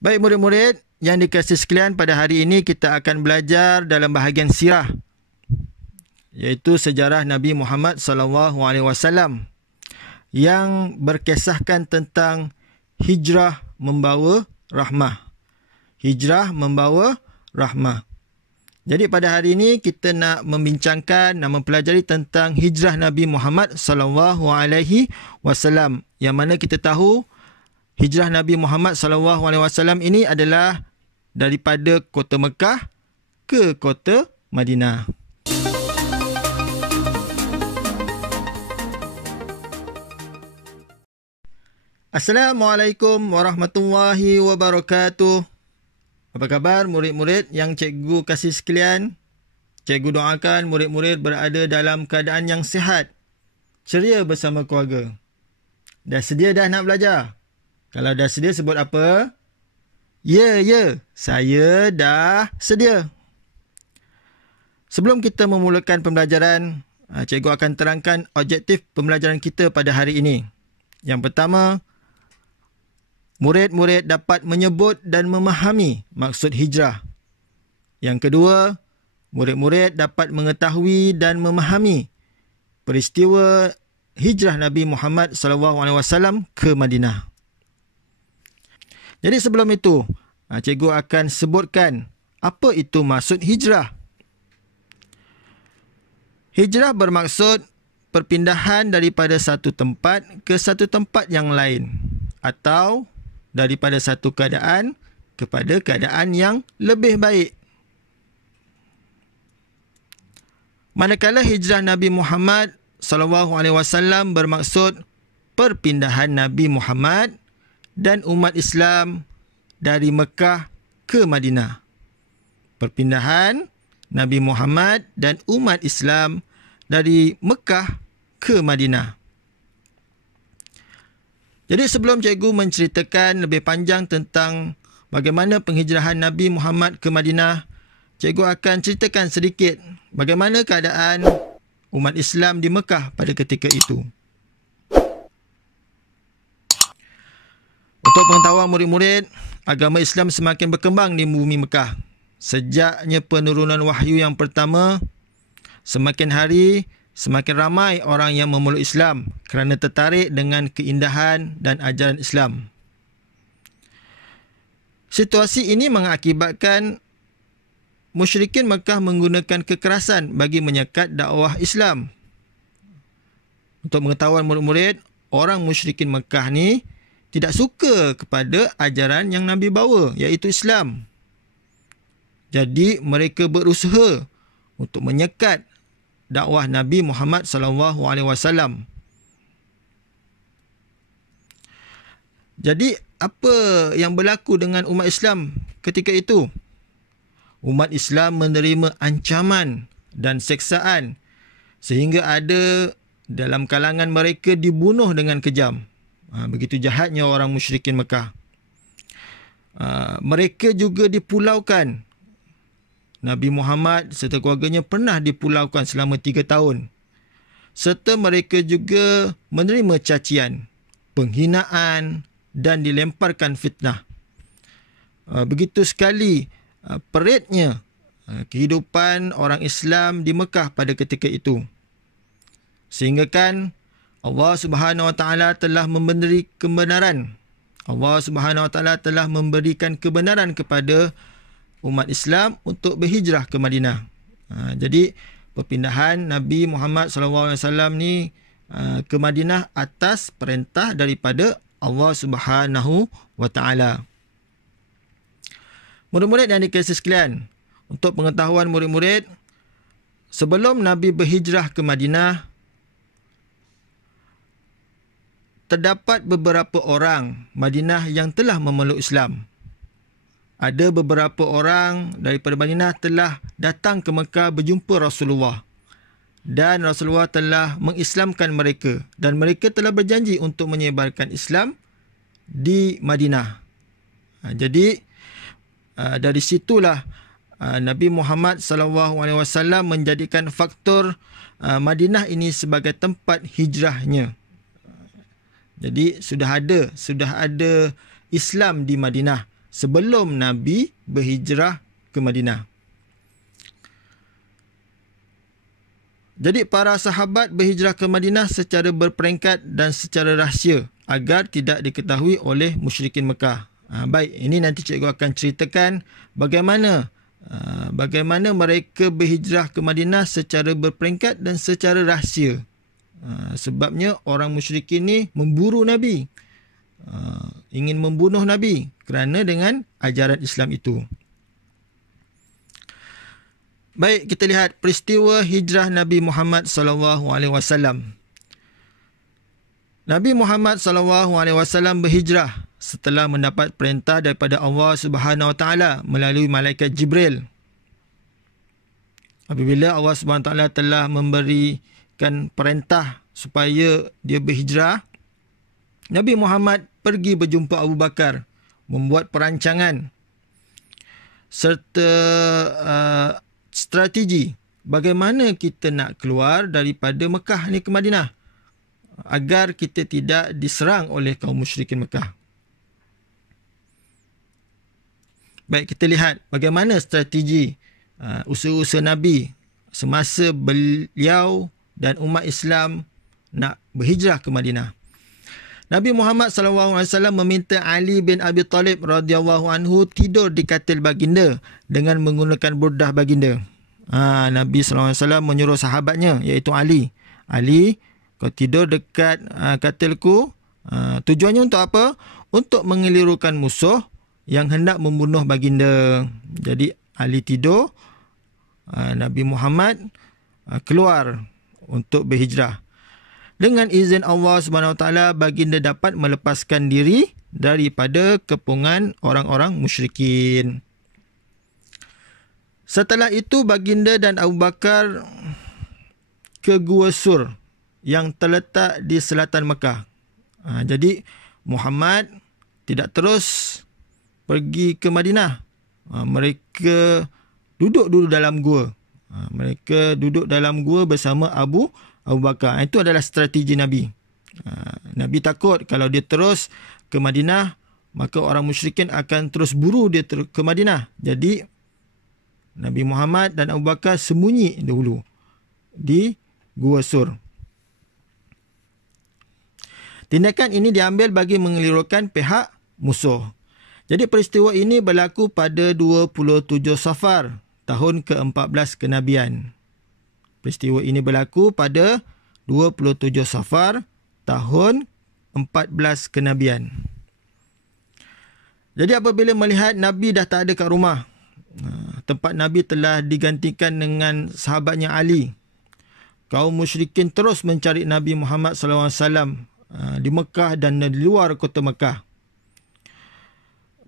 Baik murid-murid yang dikasihi sekalian, pada hari ini kita akan belajar dalam bahagian sirah, iaitu sejarah Nabi Muhammad SAW yang berkisahkan tentang hijrah membawa rahmah. Hijrah membawa rahmah. Jadi pada hari ini kita nak membincangkan, nak mempelajari tentang hijrah Nabi Muhammad SAW, yang mana kita tahu hijrah Nabi Muhammad SAW ini adalah daripada kota Mekah ke kota Madinah. Assalamualaikum warahmatullahi wabarakatuh. Apa khabar murid-murid yang cikgu kasih sekalian? Cikgu doakan murid-murid berada dalam keadaan yang sihat, ceria bersama keluarga. Dah sedia dah nak belajar? Kalau dah sedia sebut apa? Ya, saya dah sedia. Sebelum kita memulakan pembelajaran, cikgu akan terangkan objektif pembelajaran kita pada hari ini. Yang pertama, murid-murid dapat menyebut dan memahami maksud hijrah. Yang kedua, murid-murid dapat mengetahui dan memahami peristiwa hijrah Nabi Muhammad SAW ke Madinah. Jadi sebelum itu, cikgu akan sebutkan apa itu maksud hijrah. Hijrah bermaksud perpindahan daripada satu tempat ke satu tempat yang lain, atau daripada satu keadaan kepada keadaan yang lebih baik. Manakala hijrah Nabi Muhammad SAW bermaksud perpindahan Nabi Muhammad dan umat Islam dari Mekah ke Madinah. Perpindahan Nabi Muhammad dan umat Islam dari Mekah ke Madinah. Jadi sebelum cikgu menceritakan lebih panjang tentang bagaimana penghijrahan Nabi Muhammad ke Madinah, cikgu akan ceritakan sedikit bagaimana keadaan umat Islam di Mekah pada ketika itu. Untuk pengetahuan murid-murid, agama Islam semakin berkembang di bumi Mekah. Sejaknya penurunan wahyu yang pertama, semakin hari semakin ramai orang yang memeluk Islam kerana tertarik dengan keindahan dan ajaran Islam. Situasi ini mengakibatkan musyrikin Mekah menggunakan kekerasan bagi menyekat dakwah Islam. Untuk pengetahuan murid-murid, orang musyrikin Mekah ni tidak suka kepada ajaran yang Nabi bawa, iaitu Islam. Jadi mereka berusaha untuk menyekat dakwah Nabi Muhammad SAW. Jadi apa yang berlaku dengan umat Islam ketika itu? Umat Islam menerima ancaman dan seksaan sehingga ada dalam kalangan mereka dibunuh dengan kejam. Begitu jahatnya orang musyrikin Mekah. Mereka juga dipulaukan. Nabi Muhammad serta keluarganya pernah dipulaukan selama 3 tahun. Serta mereka juga menerima cacian, penghinaan dan dilemparkan fitnah. Begitu sekali peritnya kehidupan orang Islam di Mekah pada ketika itu. Sehingga kan Allah Subhanahu Wa Taala telah memberi kebenaran. Allah Subhanahu Wa Taala telah memberikan kebenaran kepada umat Islam untuk berhijrah ke Madinah. Jadi perpindahan Nabi Muhammad SAW ni ke Madinah atas perintah daripada Allah Subhanahu Wa Taala. Murid-murid yang dikasihi sekalian, untuk pengetahuan murid-murid, sebelum Nabi berhijrah ke Madinah, terdapat beberapa orang Madinah yang telah memeluk Islam. Ada beberapa orang daripada Madinah telah datang ke Mekah berjumpa Rasulullah. Dan Rasulullah telah mengislamkan mereka. Dan mereka telah berjanji untuk menyebarkan Islam di Madinah. Jadi, dari situlah Nabi Muhammad SAW menjadikan faktor Madinah ini sebagai tempat hijrahnya. Jadi sudah ada Islam di Madinah sebelum Nabi berhijrah ke Madinah. Jadi para sahabat berhijrah ke Madinah secara berperingkat dan secara rahsia agar tidak diketahui oleh musyrikin Mekah. Baik, ini nanti cikgu akan ceritakan bagaimana mereka berhijrah ke Madinah secara berperingkat dan secara rahsia. Sebabnya orang musyrikin ni memburu Nabi. Ingin membunuh Nabi kerana dengan ajaran Islam itu. Baik, kita lihat peristiwa hijrah Nabi Muhammad SAW. Nabi Muhammad SAW berhijrah setelah mendapat perintah daripada Allah Subhanahu Wa Taala melalui malaikat Jibril. Apabila Allah Subhanahu Wa Taala telah memberikan perintah supaya dia berhijrah, Nabi Muhammad pergi berjumpa Abu Bakar, membuat perancangan serta strategi bagaimana kita nak keluar daripada Mekah ni ke Madinah agar kita tidak diserang oleh kaum musyrikin Mekah. Baik, kita lihat bagaimana strategi usaha-usaha Nabi semasa beliau dan umat Islam nak berhijrah ke Madinah. Nabi Muhammad SAW meminta Ali bin Abi Talib radhiyallahu anhu tidur di katil baginda dengan menggunakan burdah baginda. Nabi SAW menyuruh sahabatnya iaitu Ali. Ali, kau tidur dekat katilku. Tujuannya untuk apa? Untuk mengelirukan musuh yang hendak membunuh baginda. Jadi Ali tidur, Nabi Muhammad keluar untuk berhijrah. Dengan izin Allah Subhanahu Wa Taala, baginda dapat melepaskan diri daripada kepungan orang-orang musyrikin. Setelah itu, baginda dan Abu Bakar ke Gua Sur yang terletak di selatan Mekah. Jadi Muhammad tidak terus pergi ke Madinah. Mereka duduk dulu dalam gua. Mereka duduk dalam gua bersama Abu Bakar. Itu adalah strategi Nabi. Nabi takut kalau dia terus ke Madinah, maka orang musyrikin akan terus buru dia ke Madinah. Jadi Nabi Muhammad dan Abu Bakar sembunyi dahulu di Gua Sur. Tindakan ini diambil bagi mengelirukan pihak musuh. Jadi peristiwa ini berlaku pada 27 Safar, tahun ke-14 kenabian. Peristiwa ini berlaku pada 27 Safar, tahun 14 kenabian. Jadi apabila melihat Nabi dah tak ada kat rumah, tempat Nabi telah digantikan dengan sahabatnya Ali, kaum musyrikin terus mencari Nabi Muhammad SAW di Mekah dan di luar kota Mekah.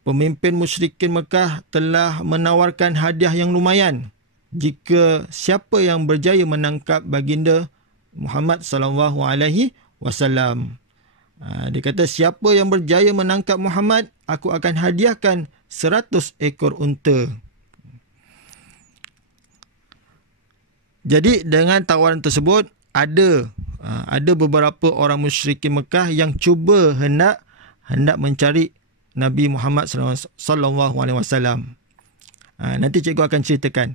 Pemimpin musyrikin Mekah telah menawarkan hadiah yang lumayan jika siapa yang berjaya menangkap baginda Muhammad SAW. Dia kata, siapa yang berjaya menangkap Muhammad, aku akan hadiahkan 100 ekor unta. Jadi dengan tawaran tersebut, ada beberapa orang musyrikin Mekah yang cuba hendak mencari Nabi Muhammad SAW. Nanti cikgu akan ceritakan.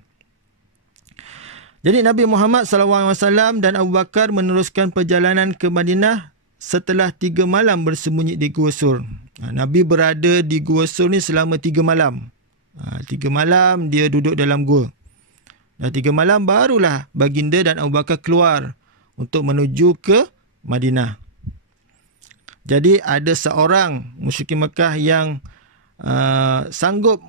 Jadi Nabi Muhammad SAW dan Abu Bakar meneruskan perjalanan ke Madinah setelah 3 malam bersembunyi di Gua Sur. Nabi berada di Gua Sur ni selama 3 malam. 3 malam dia duduk dalam gua. Dah 3 malam barulah baginda dan Abu Bakar keluar untuk menuju ke Madinah. Jadi ada seorang musyrikin Mekah yang sanggup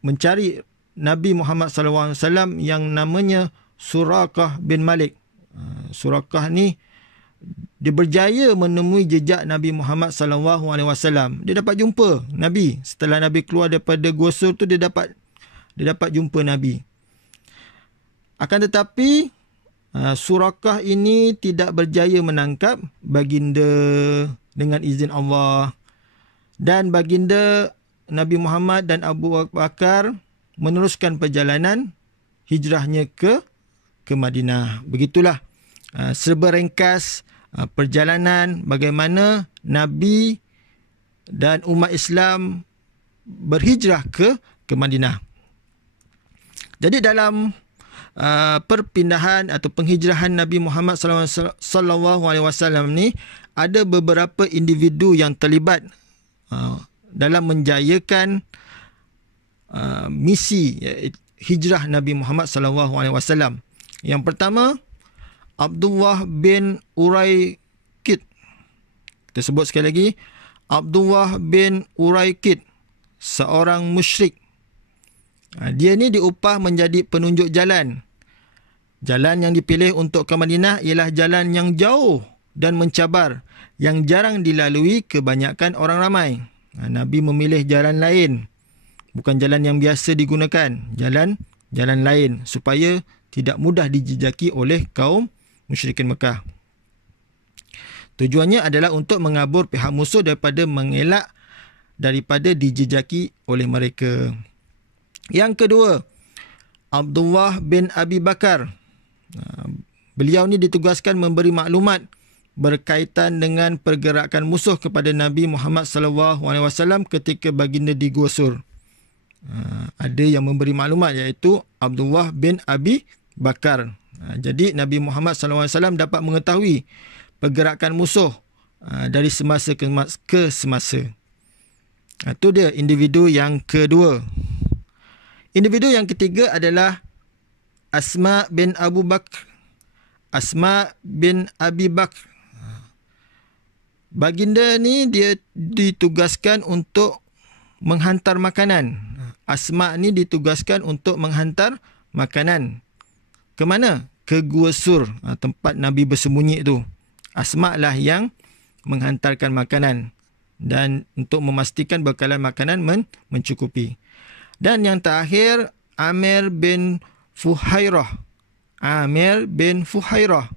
mencari Nabi Muhammad SAW yang namanya Surakah bin Malik. Surakah ni dia berjaya menemui jejak Nabi Muhammad SAW. Dia dapat jumpa Nabi. Setelah Nabi keluar daripada Gua Sur tu, dia dapat jumpa Nabi. Akan tetapi Surakah ini tidak berjaya menangkap baginda dengan izin Allah. Dan baginda Nabi Muhammad dan Abu Bakar meneruskan perjalanan hijrahnya ke Madinah. Begitulah serba ringkas perjalanan bagaimana Nabi dan umat Islam berhijrah ke Madinah. Jadi dalam perpindahan atau penghijrahan Nabi Muhammad sallallahu alaihi wasallam ni, ada beberapa individu yang terlibat dalam menjayakan misi hijrah Nabi Muhammad sallallahu alaihi wasallam. Yang pertama, Abdullah bin Uraykid. Kita sebut sekali lagi, Abdullah bin Uraykid, seorang musyrik. Dia ni diupah menjadi penunjuk jalan. Jalan yang dipilih untuk ke Madinah ialah jalan yang jauh dan mencabar, yang jarang dilalui kebanyakan orang ramai. Nabi memilih jalan lain, bukan jalan yang biasa digunakan, jalan lain, supaya tidak mudah dijejaki oleh kaum musyrikin Mekah. Tujuannya adalah untuk mengabur pihak musuh daripada dijejaki oleh mereka. Yang kedua, Abdullah bin Abi Bakar. Beliau ni ditugaskan memberi maklumat berkaitan dengan pergerakan musuh kepada Nabi Muhammad SAW ketika baginda di Gua Sur. Ada yang memberi maklumat, iaitu Abdullah bin Abi Bakar. Jadi Nabi Muhammad SAW dapat mengetahui pergerakan musuh dari semasa ke semasa. Itu dia individu yang kedua. Individu yang ketiga adalah Asma bin Abu Bakr. Asma bin Abi Bakr. Baginda ni dia ditugaskan untuk menghantar makanan. Asma ni ditugaskan untuk menghantar makanan. Ke mana? Ke Gua Sur, tempat Nabi bersembunyi itu. Asma lah yang menghantarkan makanan dan untuk memastikan bekalan makanan mencukupi. Dan yang terakhir, Amir bin Fuhairah. Amir bin Fuhairah.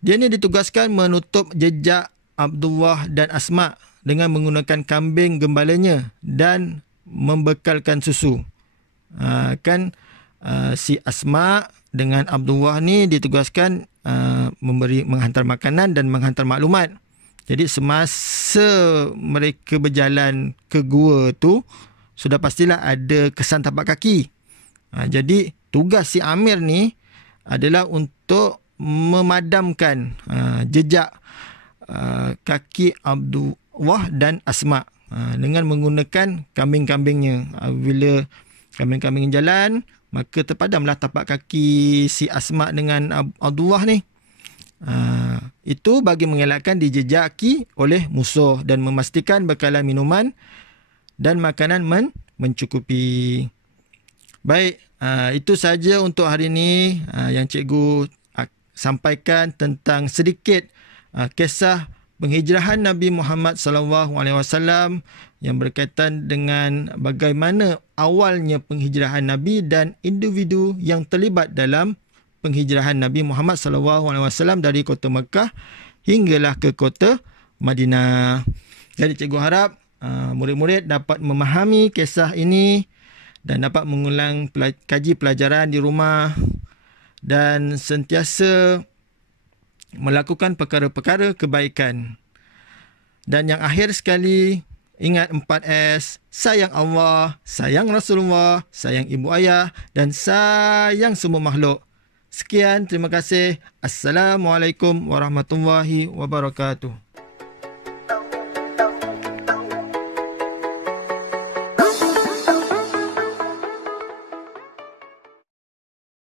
Dia ni ditugaskan menutup jejak Abdullah dan Asma dengan menggunakan kambing gembalanya dan membekalkan susu. Si Asma dengan Abdullah ni ditugaskan menghantar makanan dan menghantar maklumat. Jadi semasa mereka berjalan ke gua tu, sudah pastilah ada kesan tapak kaki. Jadi tugas si Amir ni adalah untuk memadamkan jejak kaki Abdullah dan Asma dengan menggunakan kambing-kambingnya. Bila kambing-kambing jalan, maka terpadamlah tapak kaki si Asma dengan Abdullah ni. Itu bagi mengelakkan dijejaki oleh musuh dan memastikan bekalan minuman dan makanan mencukupi. Baik, itu saja untuk hari ini yang cikgu sampaikan tentang sedikit kisah penghijrahan Nabi Muhammad SAW yang berkaitan dengan bagaimana awalnya penghijrahan Nabi dan individu yang terlibat dalam penghijrahan Nabi Muhammad SAW dari kota Mekah hinggalah ke kota Madinah. Jadi cikgu harap murid-murid dapat memahami kisah ini dan dapat mengulang kaji pelajaran di rumah dan sentiasa melakukan perkara-perkara kebaikan. Dan yang akhir sekali, ingat 4S, sayang Allah, sayang Rasulullah, sayang ibu ayah dan sayang semua makhluk. Sekian, terima kasih. Assalamualaikum warahmatullahi wabarakatuh.